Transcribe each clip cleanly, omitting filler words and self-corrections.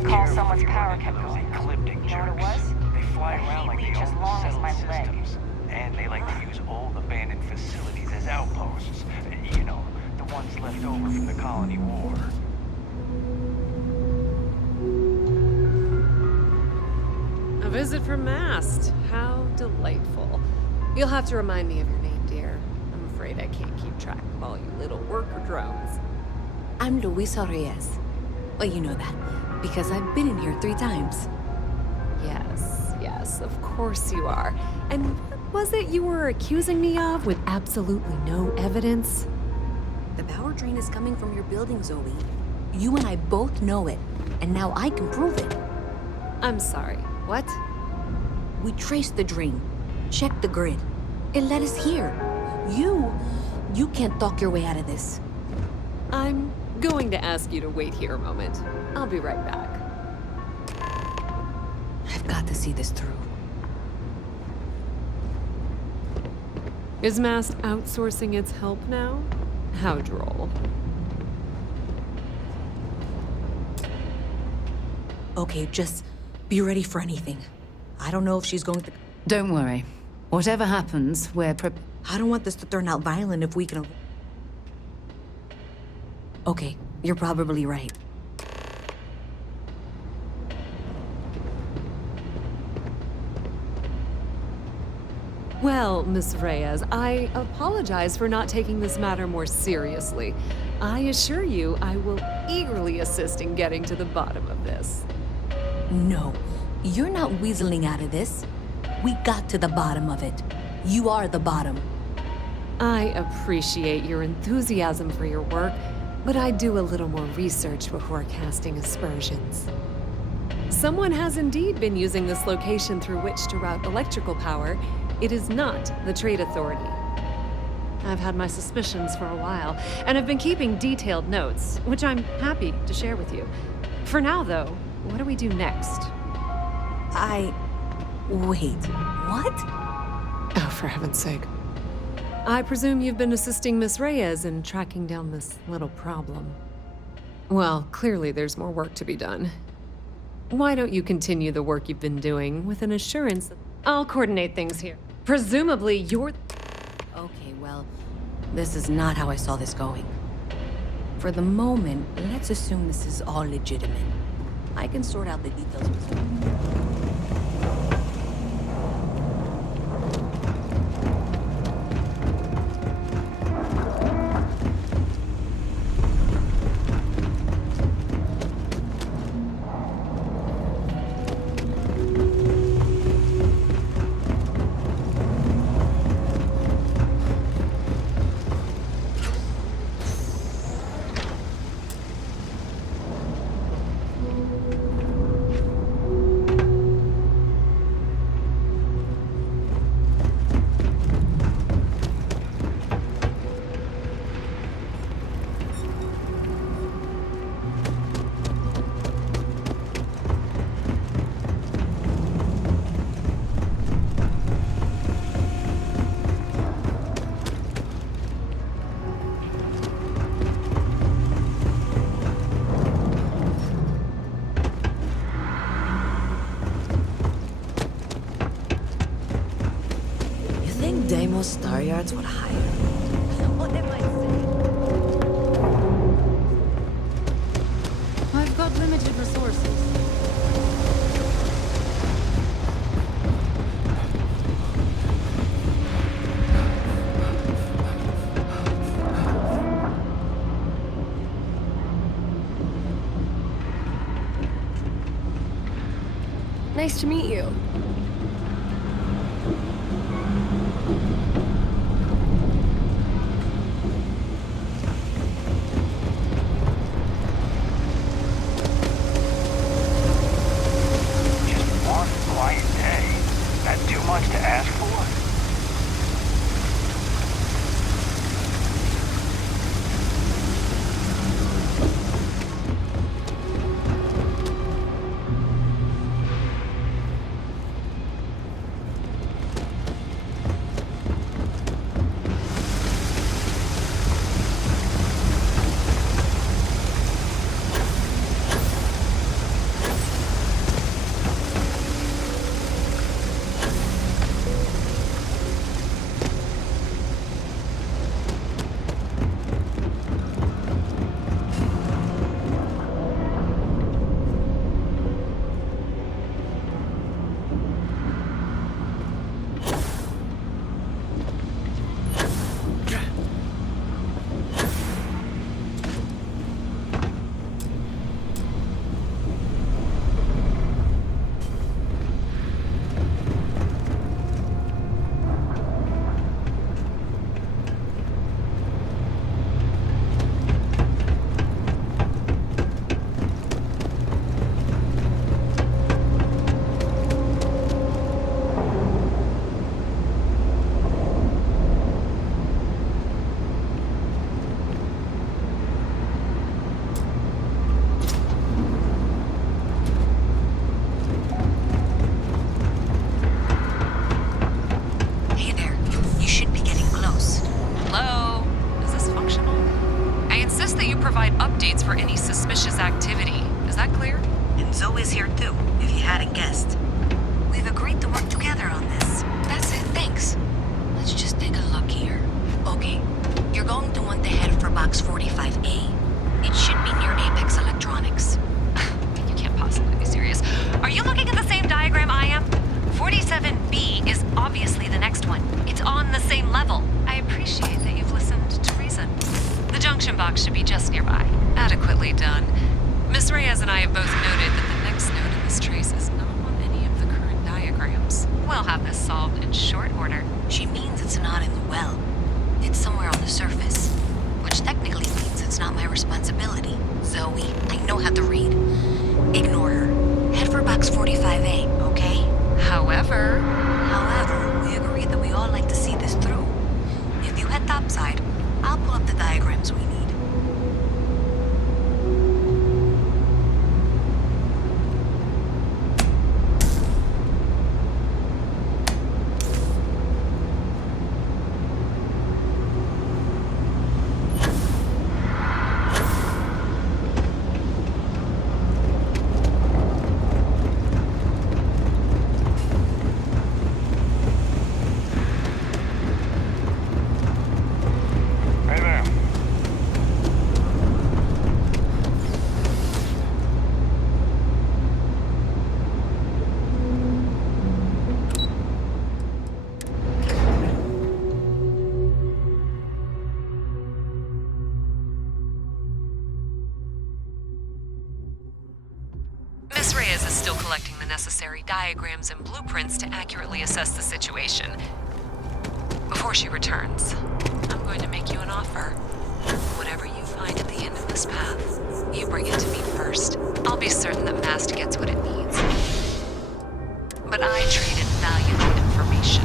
a call someone's power kept going. Ecliptic You know what it jerks. was? They fly A around heat like they leech as own long the as settled my leg. systems. And they like to use old abandoned facilities as outposts. You know, the ones left over from the colony war. A visit from Mast. How delightful. You'll have to remind me of your name, dear. I'm afraid I can't keep track of all you little worker drones. I'm Luisa Reyes. Well, you know that, because I've been in here 3 times. Yes, of course you are. And what was it you were accusing me of with absolutely no evidence? The power drain is coming from your building, Zoe. You and I both know it, and now I can prove it. I'm sorry, what? We traced the drain, checked the grid. It led us here. You can't talk your way out of this. I'm going to ask you to wait here a moment. I'll be right back. I've got to see this through. Is Mast outsourcing its help now? How droll. Okay, just be ready for anything. I don't know if she's going to... Don't worry. Whatever happens, we're I don't want this to turn out violent if we can... Okay, you're probably right. Well, Miss Reyes, I apologize for not taking this matter more seriously. I assure you I will eagerly assist in getting to the bottom of this. No, you're not weaseling out of this. We got to the bottom of it. You are the bottom. I appreciate your enthusiasm for your work, but I do a little more research before casting aspersions. Someone has indeed been using this location through which to route electrical power. It is not the Trade Authority. I've had my suspicions for a while, and have been keeping detailed notes, which I'm happy to share with you. For now, though, what do we do next? Wait, what? Oh, for heaven's sake. I presume you've been assisting Miss Reyes in tracking down this little problem. Well, clearly there's more work to be done. Why don't you continue the work you've been doing with an assurance that I'll coordinate things here. Presumably, you're... Okay, well, this is not how I saw this going. For the moment, let's assume this is all legitimate. I can sort out the details with you. Deimos Star Yards would hire me. What am I saying? I've got limited resources. Nice to meet you. box should be just nearby. Adequately done. Miss Reyes and I have both noted that the next node in this trace is not on any of the current diagrams. We'll have this solved in short order. She means it's not in the well. It's somewhere on the surface. Which technically means it's not my responsibility. Zoe, I know how to read. Ignore her. Head for box 45A, okay? However, We agreed that we all like to see this through. If you head topside, I'll pull up the diagrams we need. Hey there. Miss Reyes is still collecting the necessary diagrams and blueprints to accurately assess the situation. Before she returns, I'm going to make you an offer. Whatever you find at the end of this path, you bring it to me first. I'll be certain that Mast gets what it needs. But I trade in valuable information.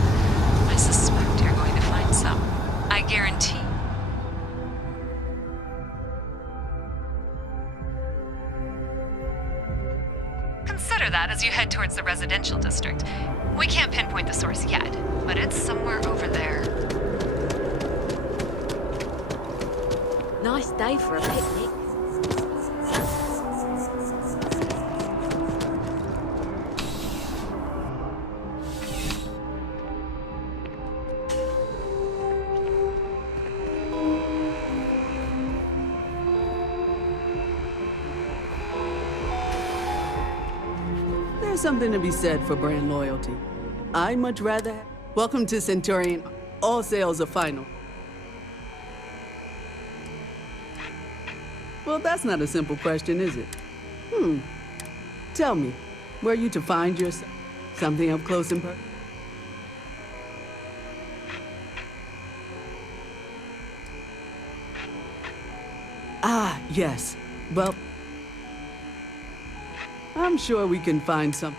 I suspect you're going to find some. I guarantee. Consider that as you head towards the residential district. We can't pinpoint the source yet, but it's somewhere over there. Nice day for a picnic. There's something to be said for brand loyalty. I'd much rather... Welcome to Centurion. All sales are final. Well, that's not a simple question, is it? Tell me, were you to find yourself something up close and personal? Ah, yes. Well, I'm sure we can find some.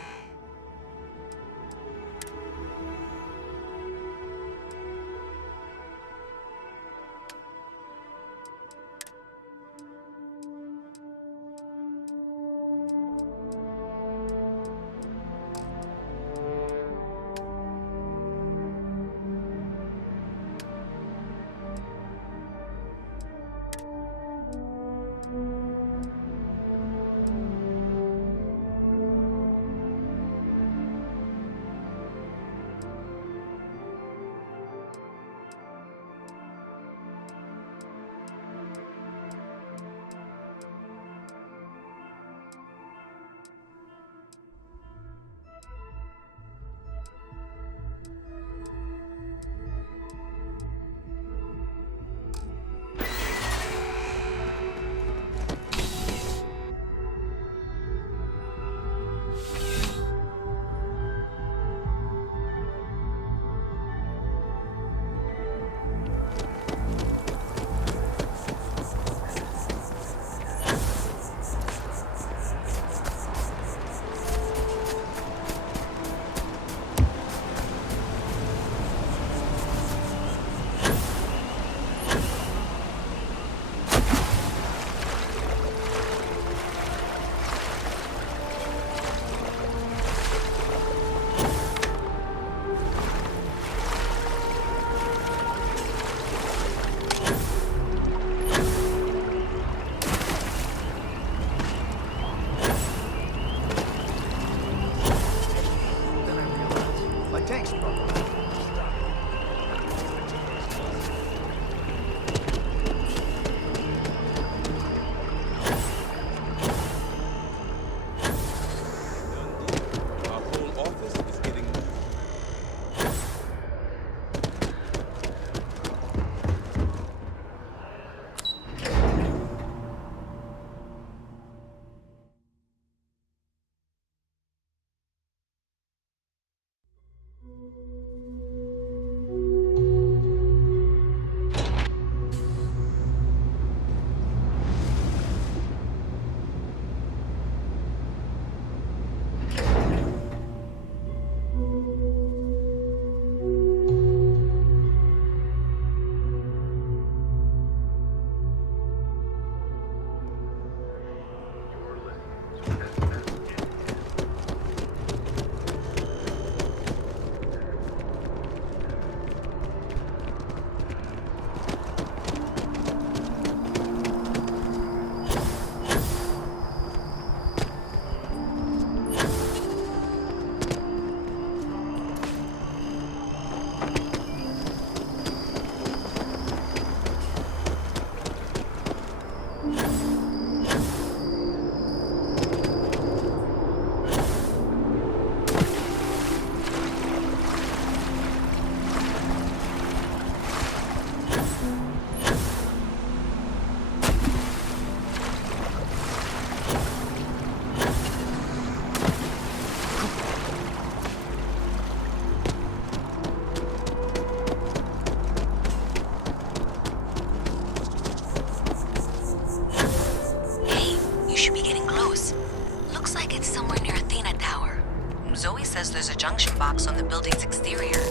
box on the building's exterior.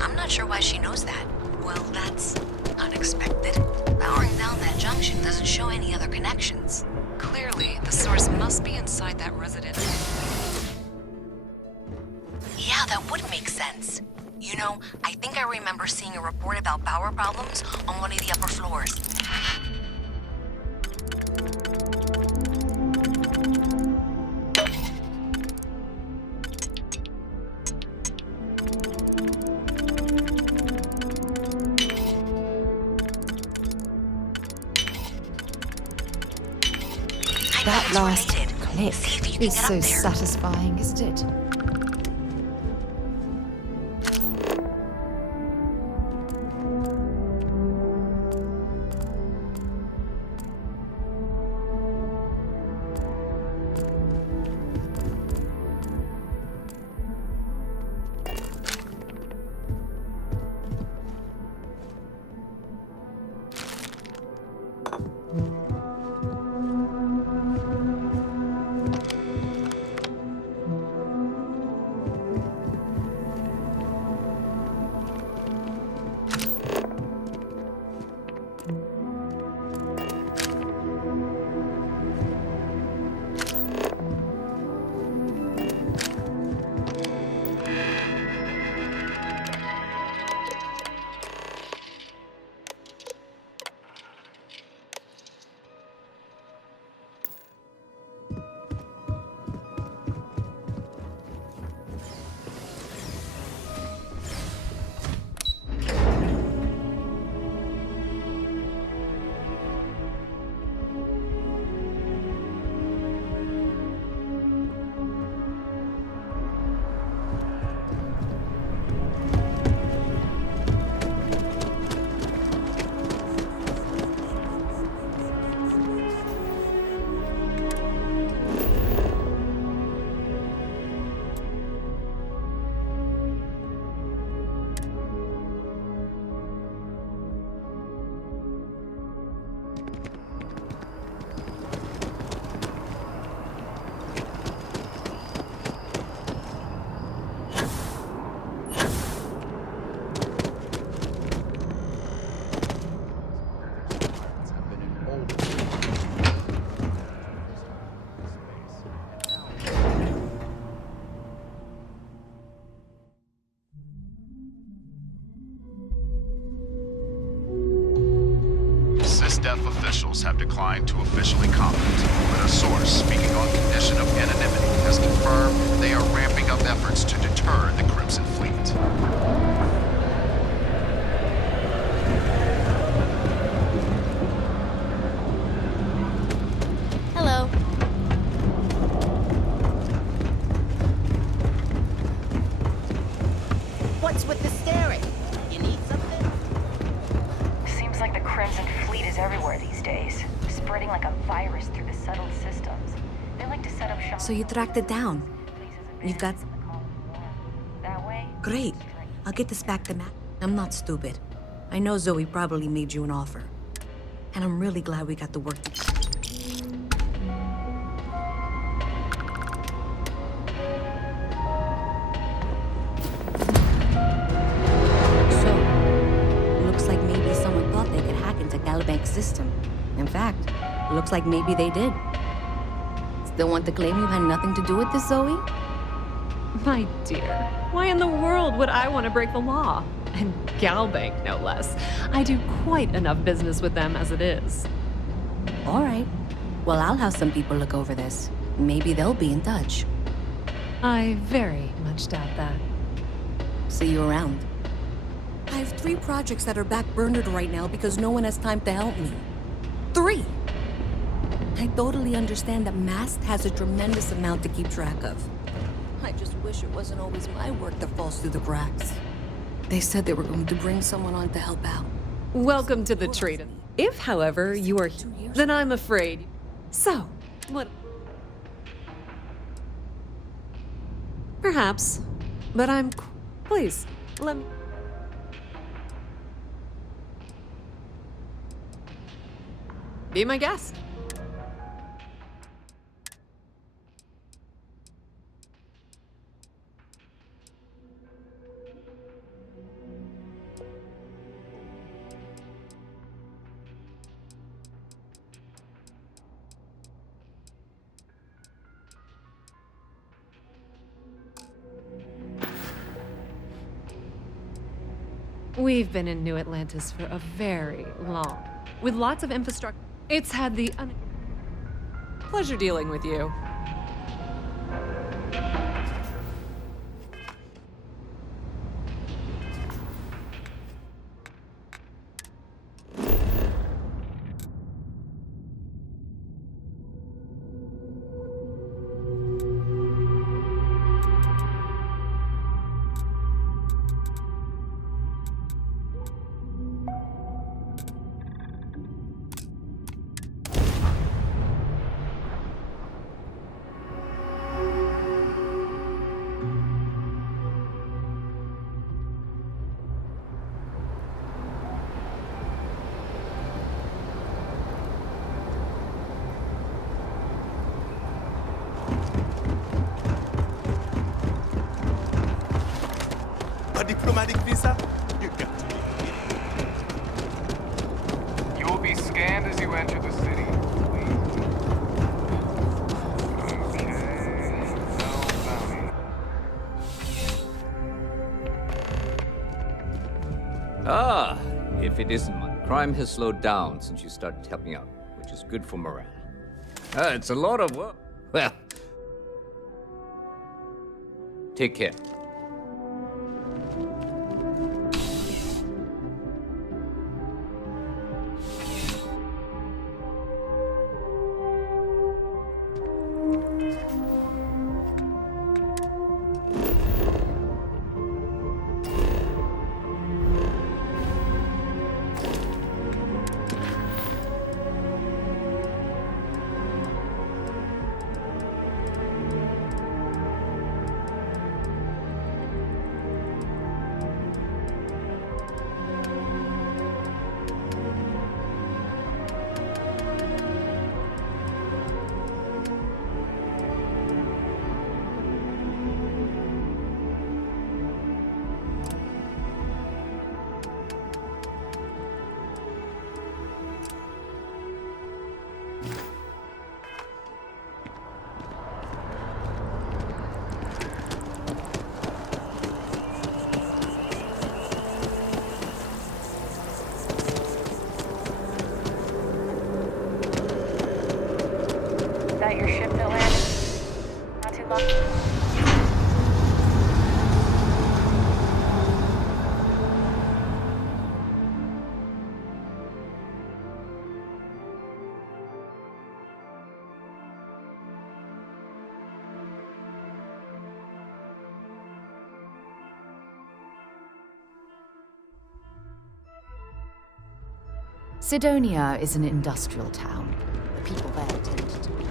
I'm not sure why she knows that. Well, that's unexpected. Powering down that junction doesn't show any other connections. Clearly, the source must be inside that residence. Yeah, that would make sense. You know, I think I remember seeing a report about power problems on one of the upper floors. That last related. click See if you can is get so up there. satisfying, isn't it? SysDef officials have declined to officially comment, but a source speaking on condition of anonymity has confirmed they are ramping up efforts to deter the Crimson Fleet. Hello. What's with the staring? You need something? Seems like the Crimson Fleet is everywhere these days, spreading like a virus through the settled systems. They like to set up shops. So you tracked it down. You've got... That way? Great. I'll get this back to Matt. I'm not stupid. I know Zoe probably made you an offer. And I'm really glad we got to work together. So, looks like maybe someone thought they could hack into Galbank's system. In fact, looks like maybe they did. Still want to claim you had nothing to do with this, Zoe? My dear, why in the world would I want to break the law? And Galbank, no less. I do quite enough business with them as it is. All right. Well, I'll have some people look over this. Maybe they'll be in touch. I very much doubt that. See you around. I have 3 projects that are backburnered right now because no one has time to help me. 3! I totally understand that Mast has a tremendous amount to keep track of. I just wish it wasn't always my work that falls through the cracks. They said they were going to bring someone on to help out. Welcome to the trade. If, however, you are here, then I'm afraid. So, what? Perhaps, but please, let me... Be my guest. We've been in New Atlantis for a very long, with lots of infrastructure. It's had the pleasure dealing with you. A diplomatic visa? You got it. You will be scanned as you enter the city. Okay. No bounty. Ah, if it isn't, crime has slowed down since you started helping out, which is good for morale. It's a lot of work. Well, take care. That your ship that landed not too long. Sidonia is an industrial town. The people there tend to be.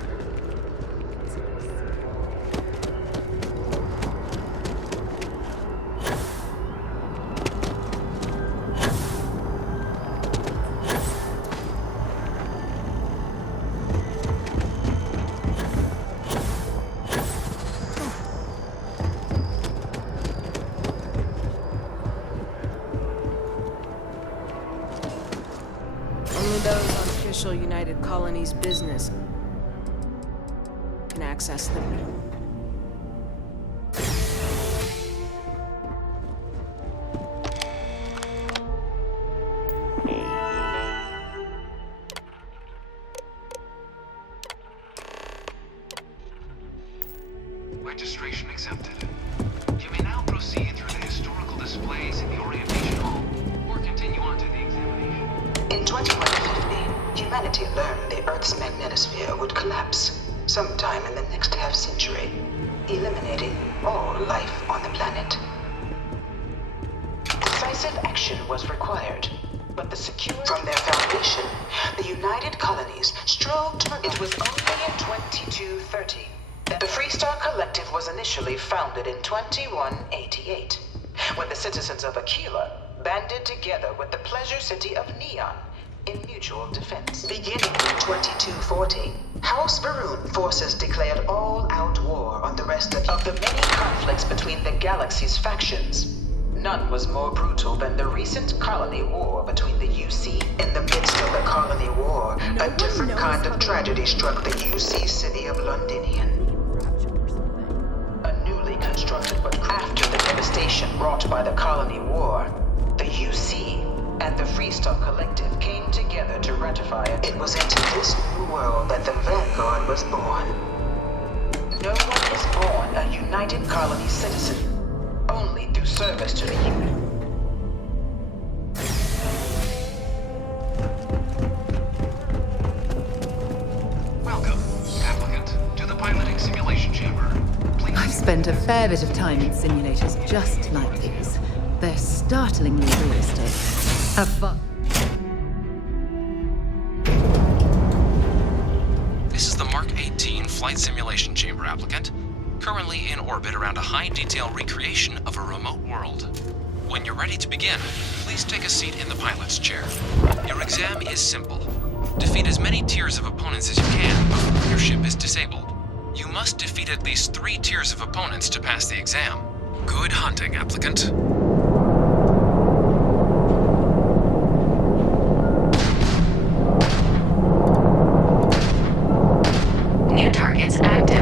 Only those on official United Colonies business can access them. Registration accepted. You may now proceed through the historical displays in the orientation hall, or continue on to the examination. In 2150, humanity learned the Earth's magnetosphere would collapse sometime in the next half-century, eliminating all life on the planet. Decisive action was required, but the secure from their foundation, the United Colonies strove to. It was only in 2230 that the Freestar Collective was initially founded in 2188, when the citizens of Aquila banded together with the pleasure city of Neon in mutual defense. Beginning in 2240, House Varun forces declared all-out war on the rest of the many conflicts between the galaxy's factions. None was more brutal than the recent colony war between the UC. In the midst of the colony war, a different kind of tragedy struck the UC city of Londinian. A newly constructed, but after the devastation wrought by the colony war, the QC and the Freestar Collective came together to ratify it. It was into this new world that the Vanguard was born. No one is born a United Colony citizen, only through service to the unit. Welcome, applicant, to the piloting simulation chamber. Please. I've spent a fair bit of time in simulators just like these. They're startlingly realistic. Have fun. This is the Mark 18 Flight Simulation Chamber, applicant. Currently in orbit around a high-detail recreation of a remote world. When you're ready to begin, please take a seat in the pilot's chair. Your exam is simple. Defeat as many tiers of opponents as you can before your ship is disabled. You must defeat at least 3 tiers of opponents to pass the exam. Good hunting, applicant. New targets active.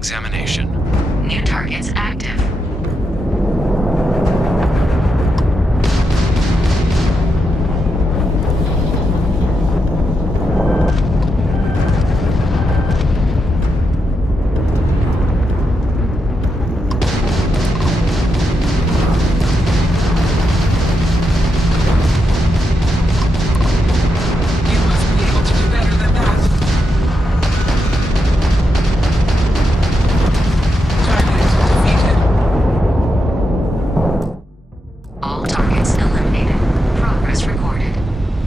examination. New targets active. All targets eliminated. Progress recorded.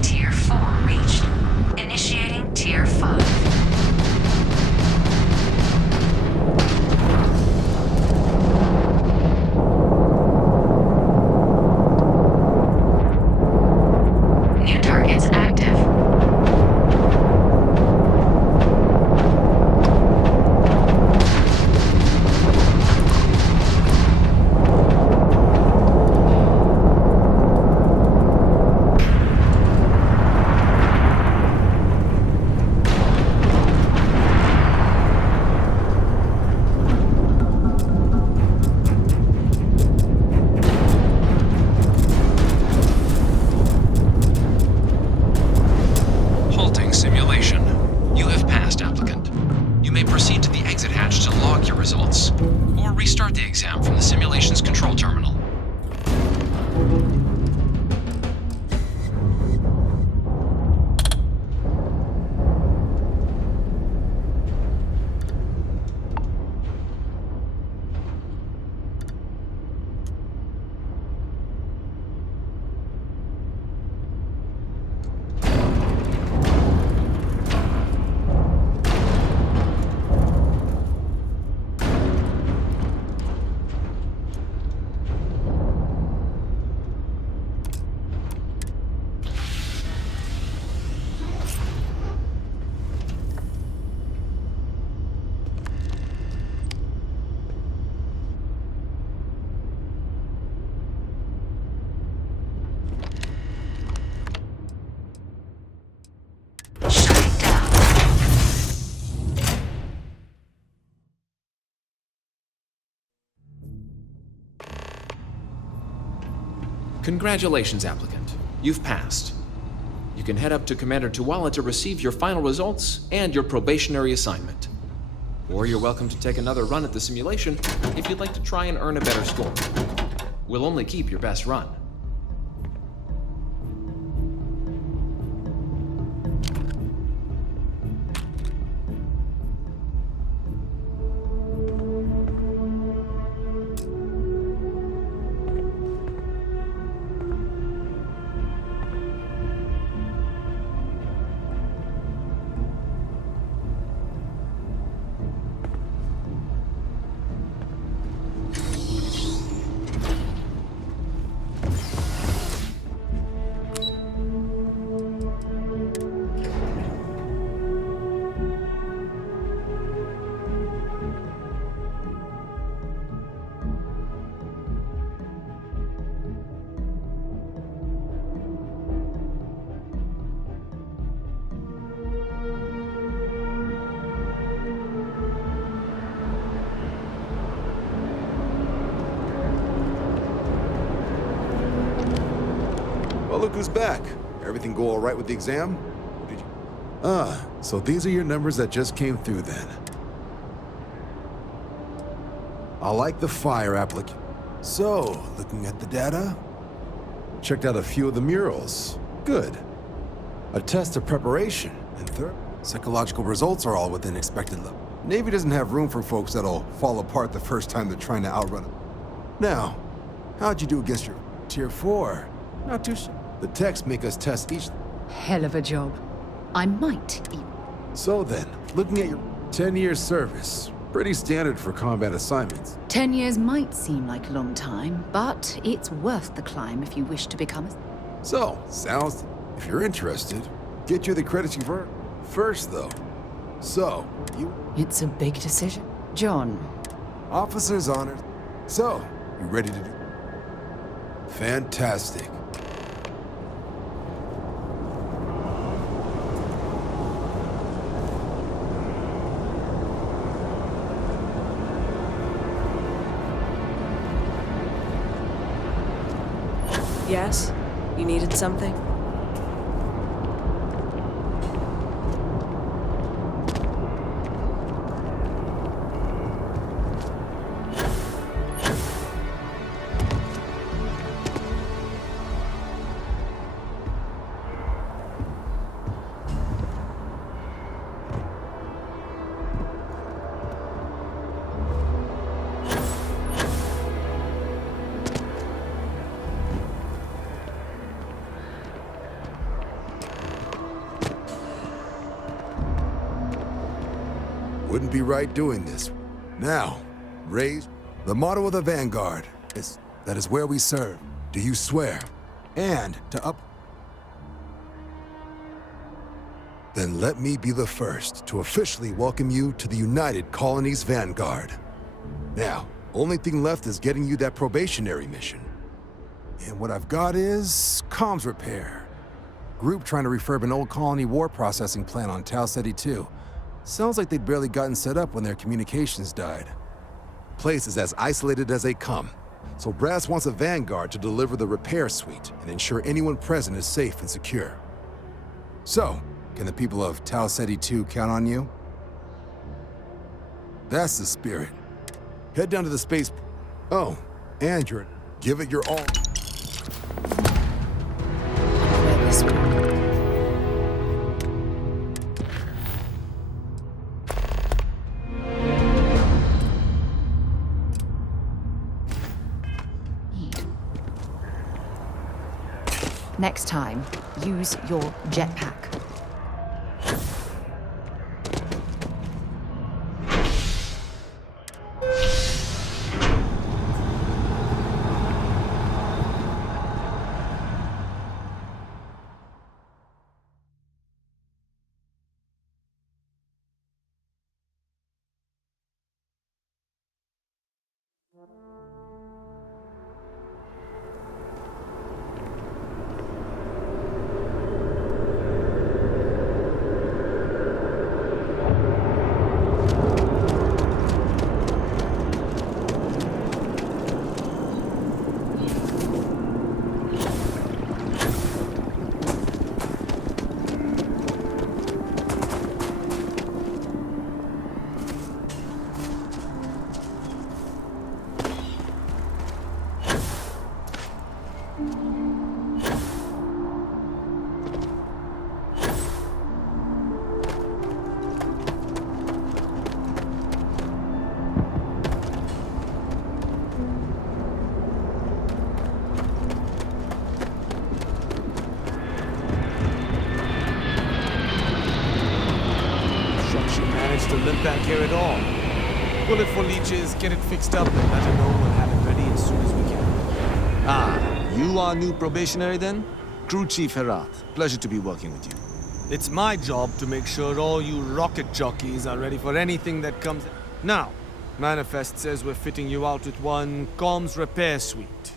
Tier 4 reached. Initiating Tier 5. New targets active. Halting simulation. You have passed, applicant. You may proceed to the exit hatch to log your results, or restart the exam from the simulation's control terminal. Shutting down. Congratulations, applicant. You've passed. You can head up to Commander Tuwala to receive your final results and your probationary assignment. Or you're welcome to take another run at the simulation if you'd like to try and earn a better score. We'll only keep your best run. Well, look who's back. Everything go all right with the exam? Or did you... so these are your numbers that just came through then. I like the fire applicant. So, looking at the data, checked out a few of the murals. Good. A test of preparation. And third, psychological results are all within expected level. Navy doesn't have room for folks that'll fall apart the first time they're trying to outrun them. Now, how'd you do against your Tier 4? Not too sure. The texts make us test each. Hell of a job. I might even. So then, looking at your 10 years service, pretty standard for combat assignments. 10 years might seem like a long time, but it's worth the climb if you wish to become a... So, sounds... If you're interested, get you the credits you've earned. First, though. So, you... It's a big decision. John. Officer's honor. So, you ready to do... Fantastic. Yes? You needed something? Wouldn't be right doing this. Now, raise the motto of the Vanguard is that is where we serve. Do you swear? And to up... Then let me be the first to officially welcome you to the United Colonies Vanguard. Now, only thing left is getting you that probationary mission. And what I've got is comms repair. Group trying to refurb an old colony war processing plant on Tau Ceti 2. Sounds like they'd barely gotten set up when their communications died. Place is as isolated as they come, so Brass wants a Vanguard to deliver the repair suite and ensure anyone present is safe and secure. So, can the people of Tau Ceti 2 count on you? That's the spirit. Head down to the space... Oh, and give it your all. Next time, use your jetpack. To limp back here at all. Pull it for leeches, get it fixed up, and let her know we'll have it ready as soon as we can. Ah, you are new probationary then? Crew Chief Herat. Pleasure to be working with you. It's my job to make sure all you rocket jockeys are ready for anything that comes... Now, Manifest says we're fitting you out with one comms repair suite.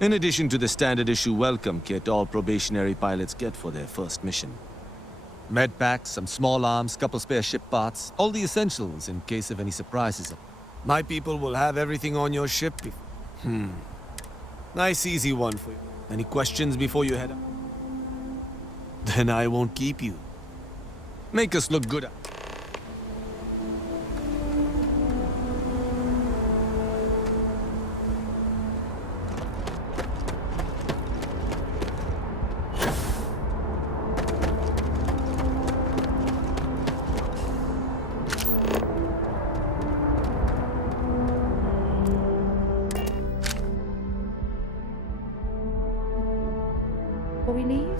In addition to the standard issue welcome kit all probationary pilots get for their first mission. Med packs, some small arms, couple spare ship parts, all the essentials in case of any surprises. My people will have everything on your ship. Nice easy one for you. Any questions before you head out? Then I won't keep you. Make us look good. Before we leave?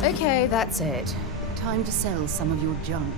Okay, that's it. Time to sell some of your junk.